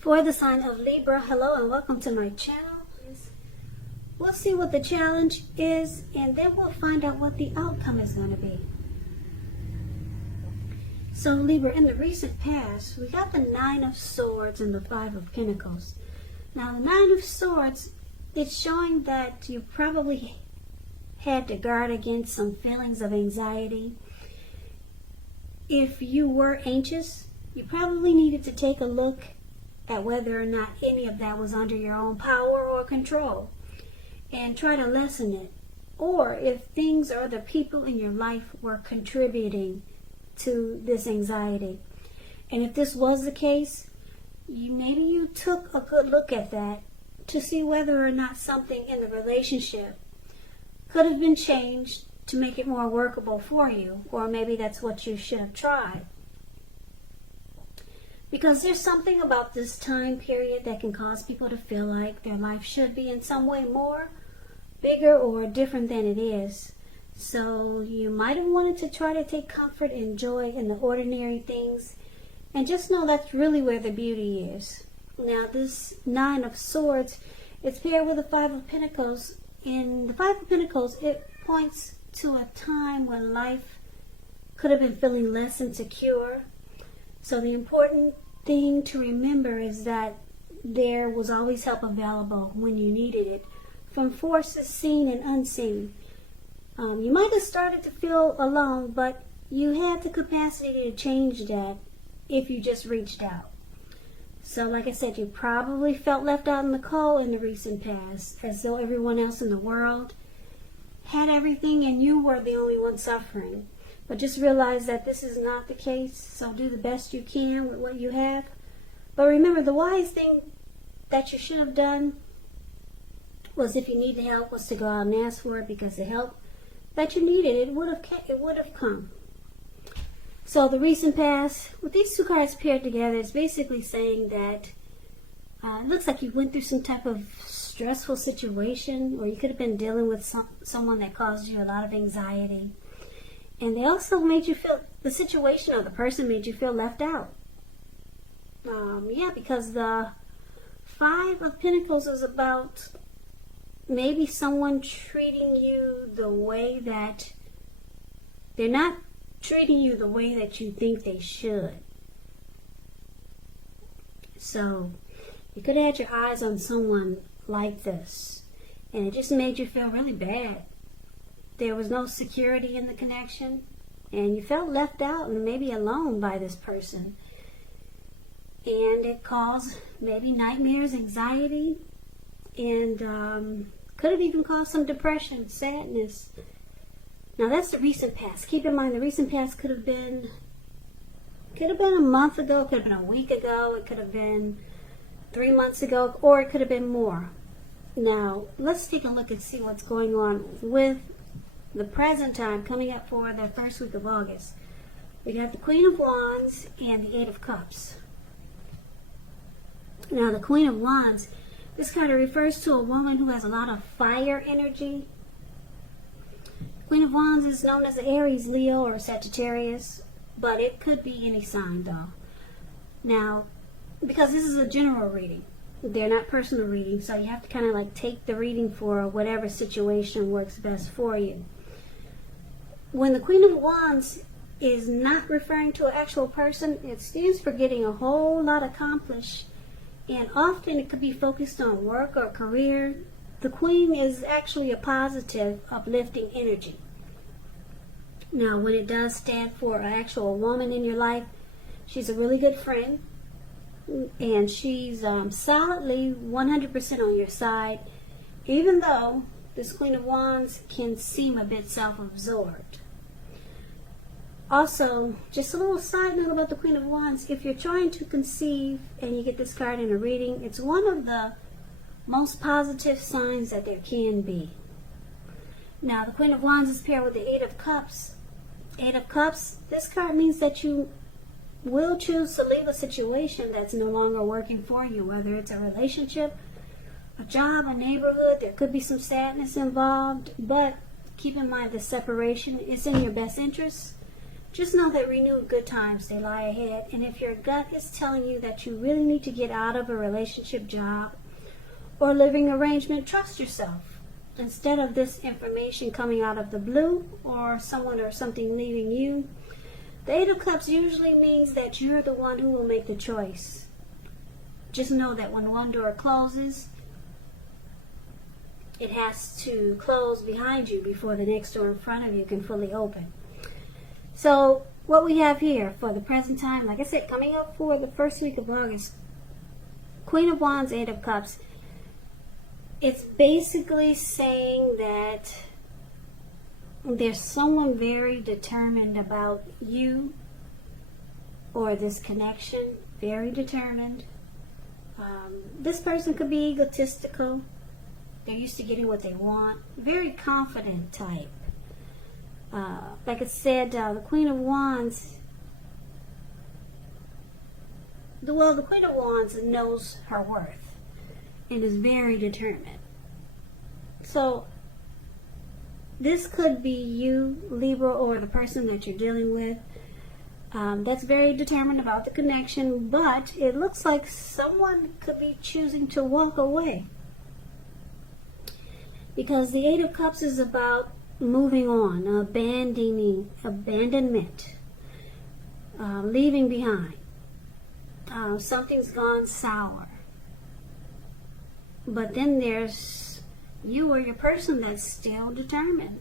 For the sign of Libra, hello and welcome to my channel. We'll see what the challenge is and then we'll find out what the outcome is going to be. So Libra, in the recent past, we got the Nine of Swords and the Five of Pentacles. Now the Nine of Swords, it's showing that you probably had to guard against some feelings of anxiety. If you were anxious, you probably needed to take a look at whether or not any of that was under your own power or control and try to lessen it. Or if things or the people in your life were contributing to this anxiety. And if this was the case, maybe you took a good look at that to see whether or not something in the relationship could have been changed to make it more workable for you, or maybe that's what you should have tried. Because there's something about this time period that can cause people to feel like their life should be in some way more bigger or different than it is. So you might have wanted to try to take comfort and joy in the ordinary things, and just know that's really where the beauty is. Now this Nine of Swords, it's paired with the Five of Pentacles. In the Five of Pentacles, it points to a time when life could have been feeling less insecure. So the important thing to remember is that there was always help available when you needed it, from forces seen and unseen. You might have started to feel alone, but you had the capacity to change that if you just reached out. So like I said, you probably felt left out in the cold in the recent past, as though everyone else in the world had everything and you were the only one suffering. But just realize that this is not the case, so do the best you can with what you have. But remember, the wise thing that you should have done was, if you needed help, was to go out and ask for it, because the help that you needed, it would have come. So the recent past, with these two cards paired together, it's basically saying that it looks like you went through some type of stressful situation, or you could have been dealing with someone that caused you a lot of anxiety. And they also made you feel, the situation or the person made you feel left out. Because the Five of Pentacles is about maybe someone treating you the way that they're not treating you the way that you think they should. So you could have had your eyes on someone like this, and it just made you feel really bad. There was no security in the connection, and you felt left out and maybe alone by this person. And it caused maybe nightmares, anxiety, and could have even caused some depression, sadness. Now that's the recent past. Keep in mind, the recent past could have been a month ago, could have been a week ago, it could have been 3 months ago, or it could have been more. Now let's take a look and see what's going on with the present time coming up for the first week of August. We got the Queen of Wands and the Eight of Cups. Now the Queen of Wands, this card refers to a woman who has a lot of fire energy. Queen of Wands is known as Aries, Leo, or Sagittarius, but it could be any sign though. Now, because this is a general reading, they're not personal readings, so you have to kind of like take the reading for whatever situation works best for you. When the Queen of Wands is not referring to an actual person, it stands for getting a whole lot accomplished, and often it could be focused on work or career. The Queen is actually a positive, uplifting energy. Now, when it does stand for an actual woman in your life, she's a really good friend, and she's solidly 100% on your side, even though this Queen of Wands can seem a bit self-absorbed. Also, just a little side note about the Queen of Wands, if you're trying to conceive and you get this card in a reading, it's one of the most positive signs that there can be. Now, the Queen of Wands is paired with the Eight of Cups. Eight of Cups, this card means that you will choose to leave a situation that's no longer working for you, whether it's a relationship, a job, a neighborhood. There could be some sadness involved, but keep in mind the separation is in your best interest. just know that renewed good times, they lie ahead. And if your gut is telling you that you really need to get out of a relationship, job, or living arrangement, trust yourself. Instead of this information coming out of the blue, or someone or something leaving you, the Eight of Cups usually means that you're the one who will make the choice. Just know that when one door closes, it has to close behind you before the next door in front of you can fully open. So what we have here for the present time, like I said, coming up for the first week of August, Queen of Wands, Eight of Cups, it's basically saying that there's someone very determined about you or this connection, very determined. This person could be egotistical. They're used to getting what they want. Very confident type. Like I said, the Queen of Wands, the Queen of Wands knows her worth and is very determined. So this could be you, Libra, or the person that you're dealing with. That's very determined about the connection, but it looks like someone could be choosing to walk away. Because the Eight of Cups is about moving on, abandonment, leaving behind. Something's gone sour. But then there's you or your person that's still determined.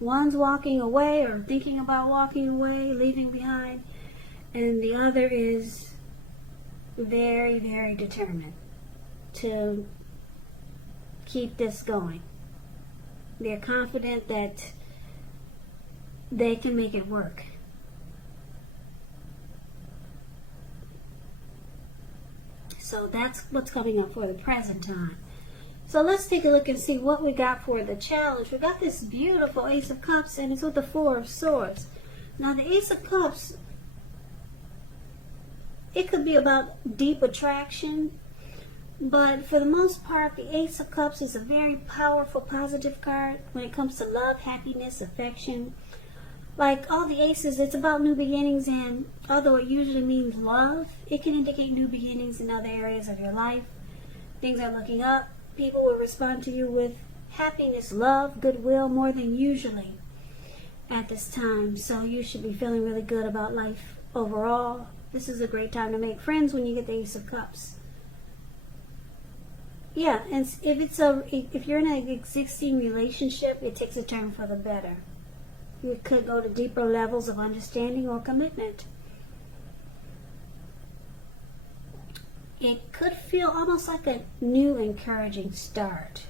One's walking away or thinking about walking away, leaving behind, and the other is very, very determined to keep this going. They're confident that they can make it work. So that's what's coming up for the present time. So let's take a look and see what we got for the challenge. We got this beautiful Ace of Cups, and it's with the Four of Swords. Now the Ace of Cups, it could be about deep attraction, but for the most part, the Ace of Cups is a very powerful, positive card when it comes to love, happiness, affection. Like all the aces, it's about new beginnings, and although it usually means love, it can indicate new beginnings in other areas of your life. Things are looking up. People will respond to you with happiness, love, goodwill, more than usually at this time. So you should be feeling really good about life overall. This is a great time to make friends when you get the Ace of Cups. Yeah, and if you're in an existing relationship, it takes a turn for the better. You could go to deeper levels of understanding or commitment. It could feel almost like a new, encouraging start.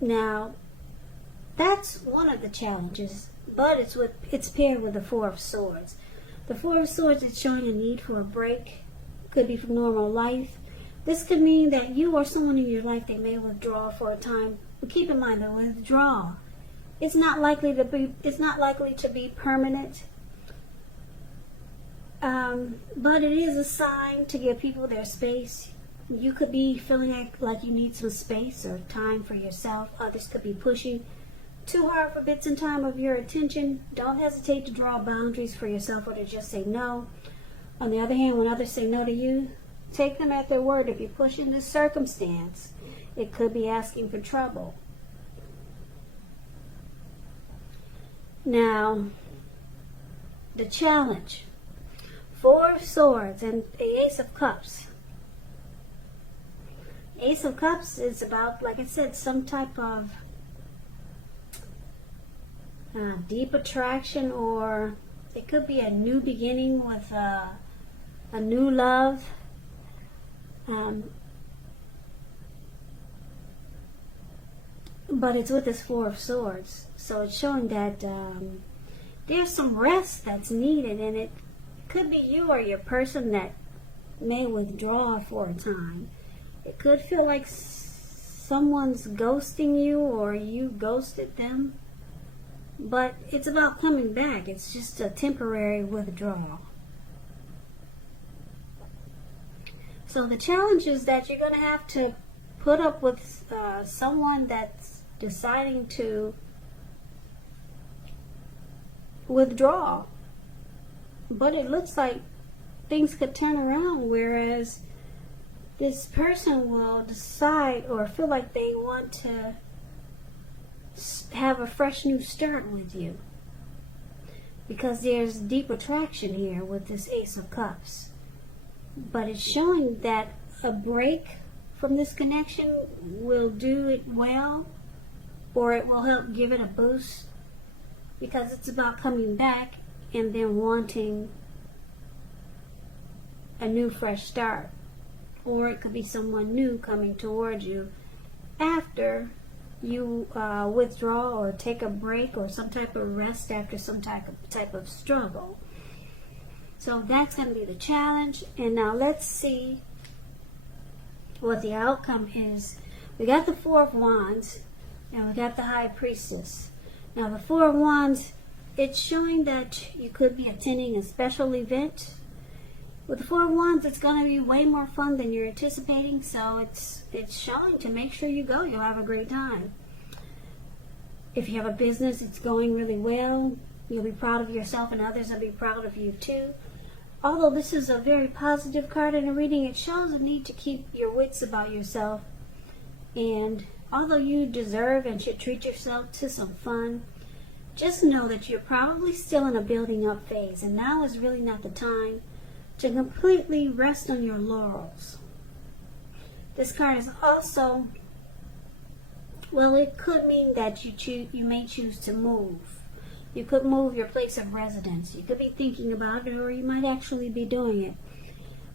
Now, that's one of the challenges, but it's paired with the Four of Swords. The Four of Swords is showing a need for a break. Could be from normal life. This could mean that you or someone in your life, they may withdraw for a time. But keep in mind, the withdrawal, it's not likely to be permanent. But it is a sign to give people their space. You could be feeling like you need some space or time for yourself. Others could be pushing too hard for bits and time of your attention. Don't hesitate to draw boundaries for yourself or to just say no. On the other hand, when others say no to you, take them at their word. If you're pushing this circumstance, it could be asking for trouble. Now, the challenge. Four of Swords and the Ace of Cups. Ace of Cups is about, like I said, some type of deep attraction, or it could be a new beginning with a new love. But it's with this Four of Swords. So it's showing that there's some rest that's needed, and it could be you or your person that may withdraw for a time. It could feel like someone's ghosting you or you ghosted them. But it's about coming back. It's just a temporary withdrawal. So the challenge is that you're going to have to put up with someone that's deciding to withdraw. But it looks like things could turn around, whereas this person will decide or feel like they want to have a fresh new start with you, because there's deep attraction here with this Ace of Cups. But it's showing that a break from this connection will do it well, or it will help give it a boost, because it's about coming back and then wanting a new fresh start. Or it could be someone new coming towards you after you withdraw or take a break or some type of rest after some type of struggle. So that's going to be the challenge. And now let's see what the outcome is. We got the Four of Wands and we got the High Priestess. Now the Four of Wands, it's showing that you could be attending a special event. With the Four of Wands, it's going to be way more fun than you're anticipating, so it's showing to make sure you go. You'll have a great time. If you have a business, it's going really well. You'll be proud of yourself and others will be proud of you too. Although this is a very positive card in a reading, it shows a need to keep your wits about yourself. And although you deserve and should treat yourself to some fun, just know that you're probably still in a building up phase, and now is really not the time to completely rest on your laurels. This card is also, well, it could mean that you may choose to move. You could move your place of residence. You could be thinking about it, or you might actually be doing it.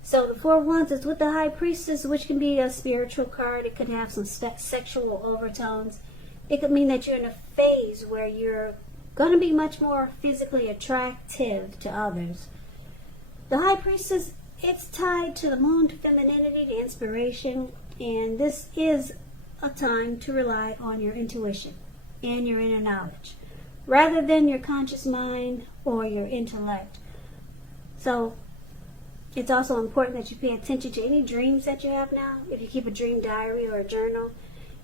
So the Four of Wands is with the High Priestess, which can be a spiritual card. It could have some sexual overtones. It could mean that you're in a phase where you're going to be much more physically attractive to others. The High Priestess, it's tied to the moon, to femininity, to inspiration, and this is a time to rely on your intuition and your inner knowledge, rather than your conscious mind or your intellect. So it's also important that you pay attention to any dreams that you have now. If you keep a dream diary or a journal,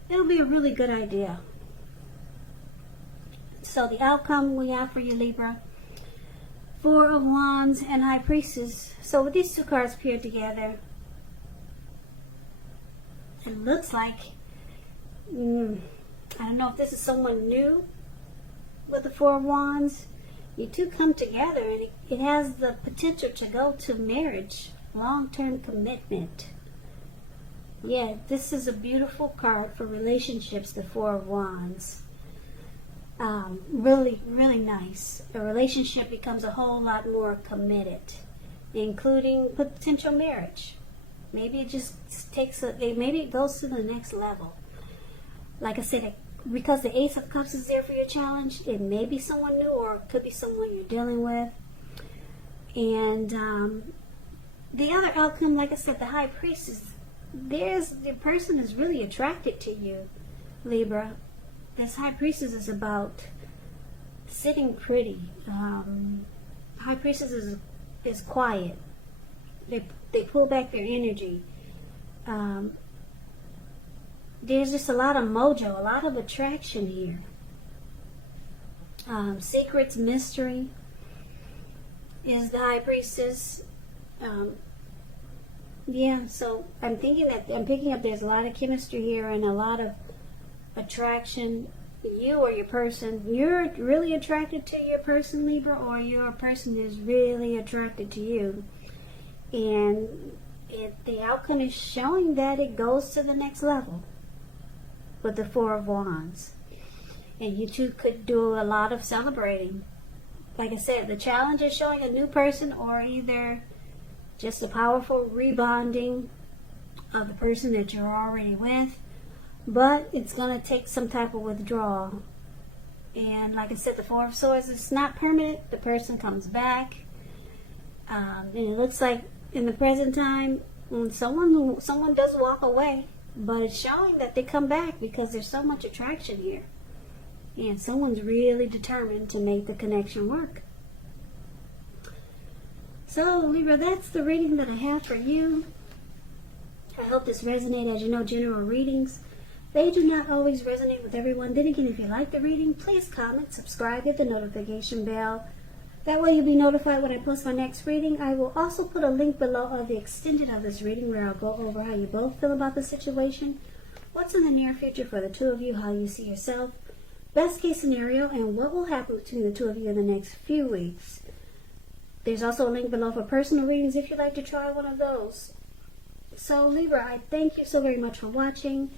it'll be a really good idea. So the outcome we have for you, Libra, Four of Wands and High Priestess. So with these two cards paired together, it looks like, I don't know if this is someone new with the Four of Wands. You two come together and it has the potential to go to marriage, long-term commitment. Yeah, this is a beautiful card for relationships, the Four of Wands. Really, really nice. A relationship becomes a whole lot more committed, including potential marriage. Maybe it just maybe it goes to the next level. Like I said, because the Ace of Cups is there for your challenge, it may be someone new, or it could be someone you're dealing with. And the other outcome, like I said, the High Priestess, the person is really attracted to you, Libra. This High Priestess is about sitting pretty. High Priestess is quiet. They pull back their energy. There's just a lot of mojo, a lot of attraction here. Secrets, mystery is the High Priestess. Yeah, so I'm picking up there's a lot of chemistry here and a lot of attraction. You or your person, you're really attracted to your person, Libra, or your person is really attracted to you. And the outcome is showing that it goes to the next level with the Four of Wands. And you two could do a lot of celebrating. Like I said, the challenge is showing a new person, or either just a powerful rebonding of the person that you're already with. But it's going to take some type of withdrawal. And like I said, the Four of Swords, it's not permanent. The person comes back. And it looks like in the present time, someone does walk away. But it's showing that they come back because there's so much attraction here. And someone's really determined to make the connection work. So, Libra, that's the reading that I have for you. I hope this resonated. As you know, general readings They do not always resonate with everyone. Then again, if you like the reading, please comment, subscribe, hit the notification bell. That way you'll be notified when I post my next reading. I will also put a link below of the extended of this reading where I'll go over how you both feel about the situation, what's in the near future for the two of you, how you see yourself, best case scenario, and what will happen between the two of you in the next few weeks. There's also a link below for personal readings if you'd like to try one of those. So Libra, I thank you so very much for watching.